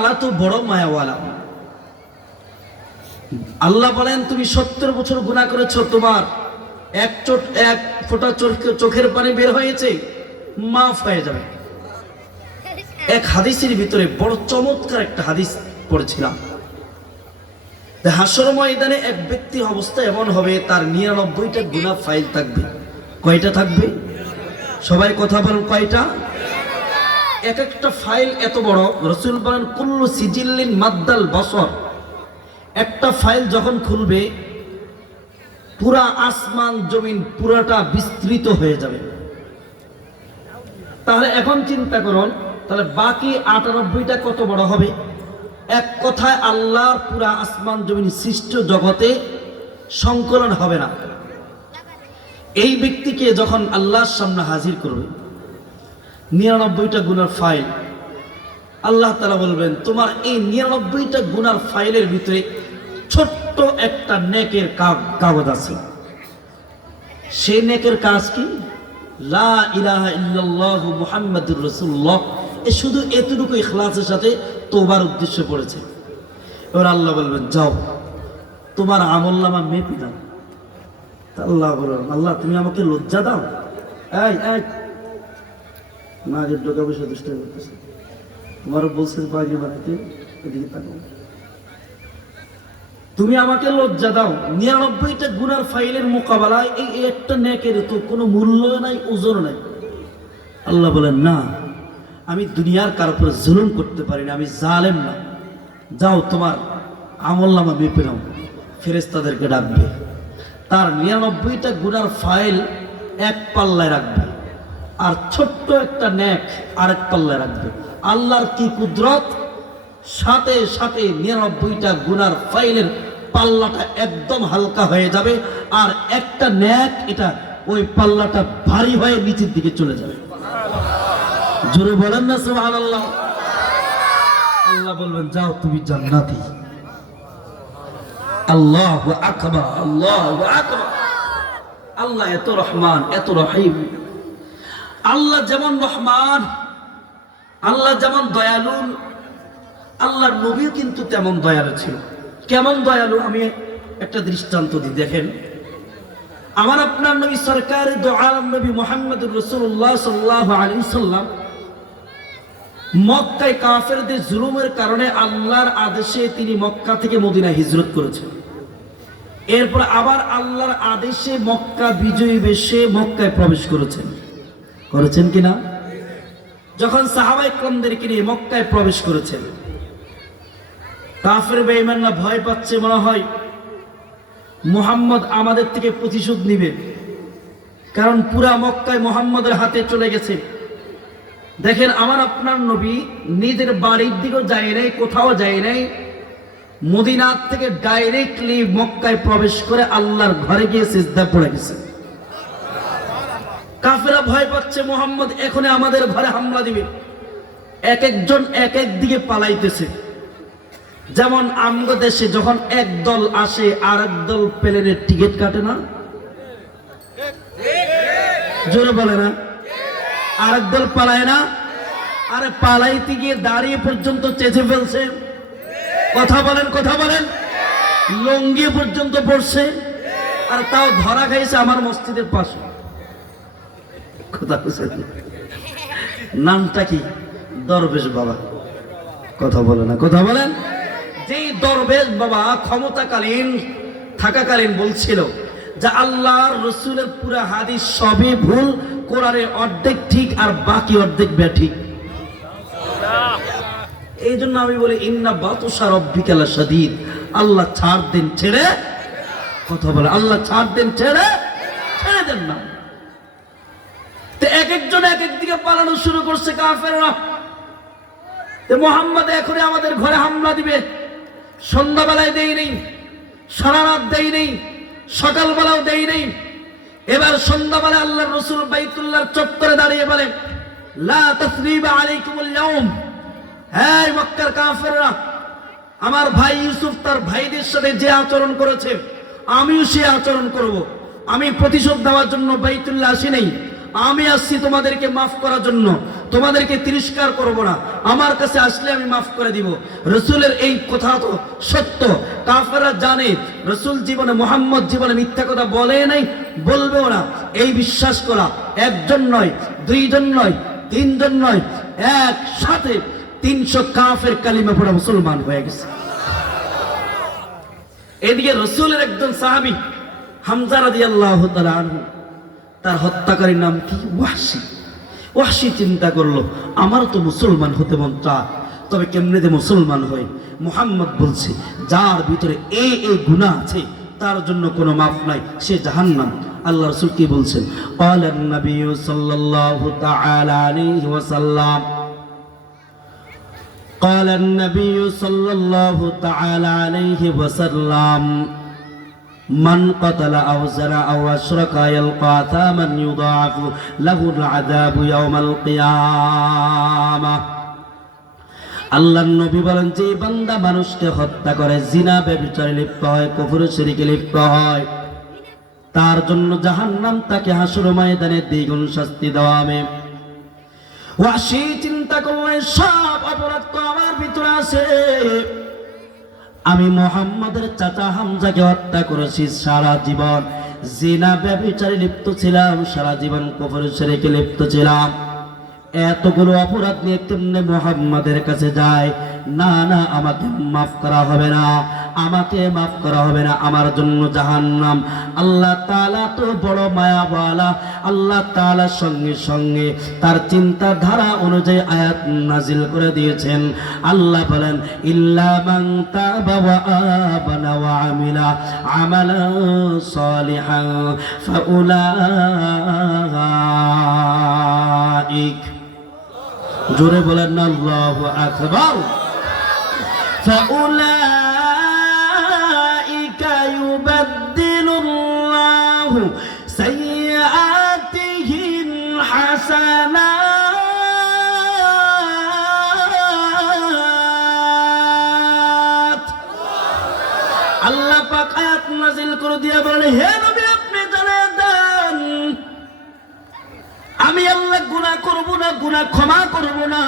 আলা তো বড় মায়াওয়ালা। আল্লাহ বলেন, তুমি সত্তর বছর গুণা করেছ, তোমার এক চোট, এক ফোঁটা চোখ- চোখের পানি বের হয়েছে, মাফ হয়ে যাবে। এক হাদিসের ভিতরে বড় চমৎকার একটা হাদিস পড়েছিলাম। হাসর ময়দানে এক ব্যক্তি অবস্থা এমন হবে, তার নিরানব্বইটা গুণা ফাইল থাকবে। কয়টা থাকবে? সবাই কথা বলেন, কয়টা? এক একটা ফাইল এত বড়, রসুল বলেন, কুল্লু সিজিল্লিন মাদ্দাল বসর। একটা ফাইল যখন খুলবে, পুরা আসমান, জমিন পুরাটা বিস্তৃত হয়ে যাবে। তাহলে এখন চিন্তা করুন, তাহলে বাকি আটানব্বইটা কত বড় হবে? এক কথায় আল্লাহর পুরা আসমান, জমিন সৃষ্ট জগতে সংকলন হবে না। এই ব্যক্তিকে যখন আল্লাহর সামনে হাজির করবে নিরানব্বইটা গুণার ফাইল। আল্লাহ তালা বলবেন, তোমার এই নিরানব্বইটা গুনার ফাইলের ভিতরে ছোট্ট একটা নেকের কাগ- কাগজ আছে। সেই নেকের কাজ কি? লা ইলাহা ইল্লাল্লাহু মুহাম্মাদুর রাসূলুল্লাহ। এ শুধু এতটুকু ইখলাসের সাথে তোবার উদ্দেশ্য পড়েছে। এবার আল্লাহ বলবেন, যাও, তোমার আমল নামা মেপে দাও। আল্লাহ বলবেন, আল্লাহ, তুমি আমাকে লজ্জা দাও? এই এই মাগের ডোকা বসে দুষ্ট করতেছে তোমারও বলছে বাগি বানাইতে এদিকে তাকাও তুমি আমাকে লজ্জা দাও। নিরানব্বইটা গুনার ফাইলের মোকাবেলায় এই একটা নেকের তো কোনো মূল্য নাই, ওজন নাই। আল্লাহ বলেন, না, আমি দুনিয়ার কার উপরে জুলুম করতে পারি না, আমি জালেম না। যাও, তোমার আমল নামা মেপে নাও। ফেরেস্তাদেরকে ডাকবে। তার নিরানব্বইটা গুনার ফাইল এক পাল্লায় রাখবে। আর ছোট্ট একটা নেক আরেক পাল্লায় রাখবে। আল্লাহর কি কুদরত? সাথে সাথে নিরানব্বইটা গুনার ফাইলের পাল্লাটা একদম হালকা হয়ে যাবে আর একটা ন্যাক এটা ওই পাল্লাটা ভারী হয়ে নিচের দিকে চলে যাবে। জোরে বলেন না সুবহান আল্লাহ আল্লাহ বলবেন, যাও তুমি জান্নাতি। আল্লাহ আকবার আল্লাহ আকবার। আল্লাহ এত রহমান, এত রহিম। আল্লাহ যেমন রহমান, আল্লাহ যেমন দয়ালু, আল্লাহর নবীও কিন্তু তেমন দয়ালু ছিল। কেমন দয়ালু? আমি একটা দৃষ্টান্ত দিই, দেখেন। আমার আপনার নবী সরকার দোয়াল নবী মোহাম্মদুর রসুল্লাহ সাল্লাহ আলী সাল্লাম। মক্কায় কাফেরদের জুলুমের কারণে আল্লাহর আদেশে তিনি মক্কা থেকে মদিনা হিজরত করেছেন। এরপর আবার আল্লাহর আদেশে মক্কা বিজয়ী বেশে মক্কায় প্রবেশ করেছেন। করেছেন কিনা? যখন সাহাবাই ক্রমদেরকে নিয়ে মক্কায় প্রবেশ করেছেন, কাফের বেঈমানরা ভয় পাচ্ছে, মনে হয় মুহাম্মদ আমাদের থেকে প্রতিশোধ নিবে। কারণ পুরা মক্কায় মোহাম্মদের হাতে চলে গেছে। দেখেন, আমার আপনার নবী নিজের বাড়ির দিকেও যায় নাই, কোথাও যায় নাই। মদিনার থেকে ডাইরেক্টলি মক্কায় প্রবেশ করে আল্লাহর ঘরে গিয়ে সিজদা পড়ে গেছে। কাফেরা ভয় পাচ্ছে, মোহাম্মদ এখনে আমাদের ঘরে হামলা দিবে। এক একজন এক এক দিকে পালাইতেছে। যেমন আমগো দেশে যখন এক দল আসে আর এক দল প্লেনের টিকিট কাটে না? জোরে বলে না? আর এক দল পালায় না? আরে পালাইতে গিয়ে দাঁড়িয়ে পর্যন্ত চেঁচে ফেলছে। কথা বলেন কথা বলেন। লঙ্গি পর্যন্ত পড়ছে আর তাও ধরা খাইছে আমার মসজিদের পাশে। কথা নামটা কি? দরবেশ বাবা। কথা বলে না, কথা বলেন। যেই দরবেশ বাবা ক্ষমতাকালীন, থাকাকালীন বলছিল যে আল্লাহর রসুলের পুরা হাদিস সবই ভুল, কোরআনের অর্ধেক ঠিক আর বাকি অর্ধেক ব্যাঠিক এই জন্য আমি বলি, ইন্না বাতুসা রব্বিকালা সাদিদ আল্লাহ ছাড় দেন ছেড়ে কথা বলে, আল্লাহ ছাড় দেন ছেড়ে ছেড়ে দেন না। এক একজন এক এক দিকে পালানো শুরু করছে কাফেররা। মোহাম্মদ এখনই আমাদের ঘরে হামলা দিবে। সন্ধ্যাবেলায় দেই নেই সারা রাত দেই নেই, সকালবেলাও দেই নেই। এবার সন্ধ্যাবেলায় আল্লাহ রসুল বাইতুল্লাহর চত্বরে দাঁড়িয়ে বলে হ্যাঁ আমার ভাই ইউসুফ তার ভাইদের সাথে যে আচরণ করেছে, আমিও সে আচরণ করব। আমি প্রতিশোধ দেওয়ার জন্য বাইতুল্লাহ আসি নাই। আমি আসছি তোমাদেরকে মাফ করার জন্য। তোমাদেরকে তিরস্কার করব না। আমার কাছে আসলে আমি মাফ করে দিব। রসুলের এই কথা তো সত্য। কাফেররা জানে, রসুল জীবনে, মোহাম্মদ জীবনে মিথ্যা কথা বলে নাই, বলবেও না। এই বিশ্বাস করা একজন নয়, দুইজন নয়, তিনজন নয়, একসাথে তিনশো কাফের কালিমা পড়া মুসলমান হয়ে গেছে। এদিকে রসুলের একজন সাহাবি, হামজা রাদি আল্লাহ আনহু তার হত্যাকারীর নাম কি ওয়াসি ওয়াসি চিন্তা করলো আমার তো মুসলমান হতে মন চায় তবে কেমনে যে মুসলমান হয় মুহাম্মদ বলছে যার ভিতরে এই এই গুণা আছে তার জন্য কোনো মাফ নাই সে জাহান্নাম আল্লাহ রসুল কি বলছেন قال النبي صلى الله تعالى عليه وسلم من قتل أو زنى أو أشرك يلقى ثاما يضاعف له العذاب يوم القيامة আল্লাহ নবী বলেন যে বান্দা মানুষকে হত্যা করে জিনা ব্যবচারে লিপ্ত হয় কফুর শরীকে লিপ্ত হয় তার জন্য জাহান্নাম তাকে হাসুর ময়দানে দ্বিগুণ শাস্তি দেওয়া হবে ওয়াসি চিন্তা করলে সব অপরাধ তো আমার ভিতরে আছে আমি মোহাম্মদের চাচা হামজাকে হত্যা করেছি সারা জীবন। জিনা ব্যবচারে লিপ্ত ছিলাম, সারা জীবন কবর সেরেকে লিপ্ত ছিলাম। এতগুলো অপরাধ নিয়ে তেমনি মোহাম্মদের কাছে যায় না না, আমাকে মাফ করা হবে না। আমাকে মাফ করা হবে না, আমার জন্য জাহান্নাম। আল্লাহ তালা তো বড় মায়াবালা আল্লাহ তালার সঙ্গে সঙ্গে তার চিন্তাধারা অনুযায়ী আয়াত নাজিল করে দিয়েছেন। আল্লাহ বলেন, ইল্লা মাং তাবা ওয়া ওয়া আমিলা আমালান সালিহান ফাউলাইক। জোরে বলেন না আল্লাহু আকবার। ফাউলা আল্লাহ পাক আয়াত নাজিল করে দিয়ে বলেন, হে নবী, আপনি জানিয়ে দেন আমি আল্লাহ গুনাহ করব না, গুনাহ ক্ষমা করব না।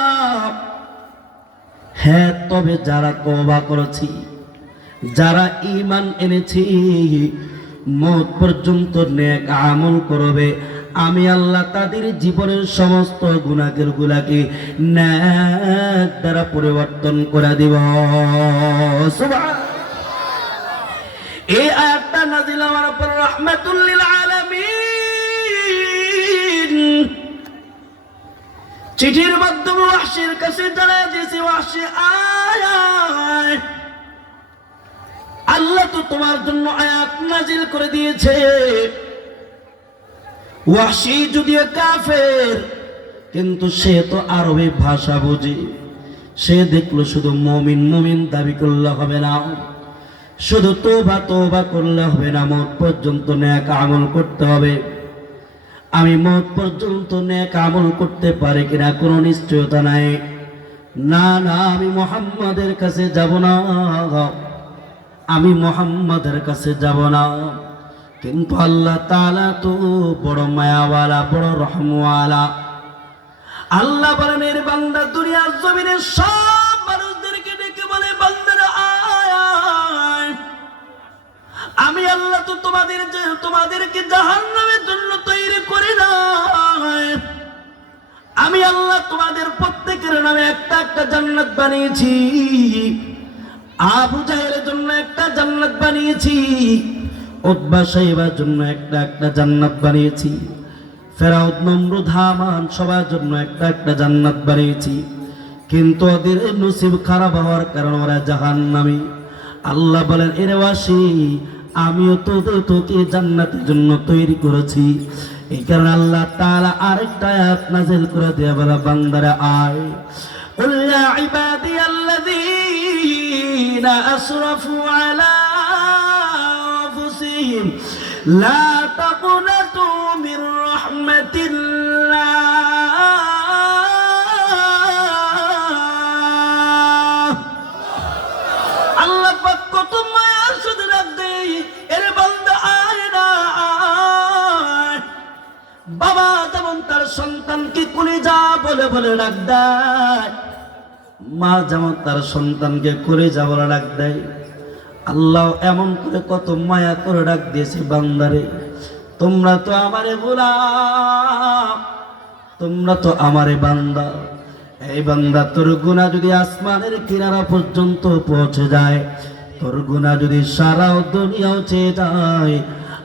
হ্যাঁ তবে যারা তওবা করেছি, যারা ঈমান এনেছি, মত পর্যন্ত নেক আমল করবে। আমি আল্লাহ তাদের জীবনের সমস্ত গুণাকের গুলাকে ন্যাক দ্বারা পরিবর্তন করে দিব। সুবহান এই আয়াতটা নাজিল আমার উপর রহমাতুল্লিল আলামিন। চিঠির মাধ্যমে ওয়াহশির কাছে জানায় দিয়েছে, ওয়াহশি, আয়। আল্লাহ তো তোমার জন্য আয়াত নাজিল করে দিয়েছে। ওয়াহশি যদিও কাফের, কিন্তু সে তো আরবি ভাষা বুঝে। সে দেখল শুধু মমিন মমিন দাবি করলে হবে না। শুধু তোবা তোবা করলে হবে না, মত পর্যন্ত ন্যাক আমল করতে হবে। আমি মত পর্যন্ত নেক আমল করতে পারি কিনা কোনো নিশ্চয়তা নাই। না না, আমি মোহাম্মদের কাছে যাব না। আমি মোহাম্মদের কাছে যাব না। কিন্তু আল্লাহ তাআলা তো বড় মায়াওয়ালা, বড় রহমওয়ালা। আল্লাহ বলেন, এর বান্দা দুনিয়ার জমিনের সব আল্লাহ তো তোমাদের তোমাদেরকে জাহান্নামের জন্য তৈরি আমি আল্লাহ তোমাদের প্রত্যেকের নামে একটা একটা জান্নাত বানিয়েছি। আবু জন্য একটা জান্নাত বানিয়েছি। জন্য একটা একটা জান্নাত বানিয়েছি। সবার জন্য একটা একটা জান্নাত বানিয়েছি। কিন্তু ওদের নসিব খারাপ হওয়ার কারণে ওরা আল্লাহ বলেন, এরে আমিও তো তো- তোকে জান্নাতের জন্য তৈরি করেছি এই কারণে আল্লাহ তাআলা আরেকটা আয়াত নাযিল করে দেয়া বলে বান্দারা আয় قل يا عبادي الذين أسرفوا على أنفسهم لا সন্তানকে কুলে যা বলে বলে ডাক দেয়। মা যেমন তার সন্তানকে করে যা বলে ডাক দেয়, আল্লাহ এমন করে কত মায়া করে ডাক দিয়েছে বান্দারে। তোমরা তো আমারে গোলাম, তোমরা তো আমারে বান্দা। এই বান্দা, তোর গুণা যদি আসমানের কিনারা পর্যন্ত পৌঁছে যায়, তোর গুণা যদি সারা দুনিয়াও চেয়ে যায়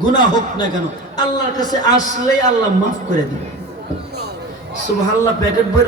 গুনাহ হোক না কেন আল্লাহর কাছে আসলেই আল্লাহ মাফ করে দিবে। সুবহানাল্লাহ প্যাকেট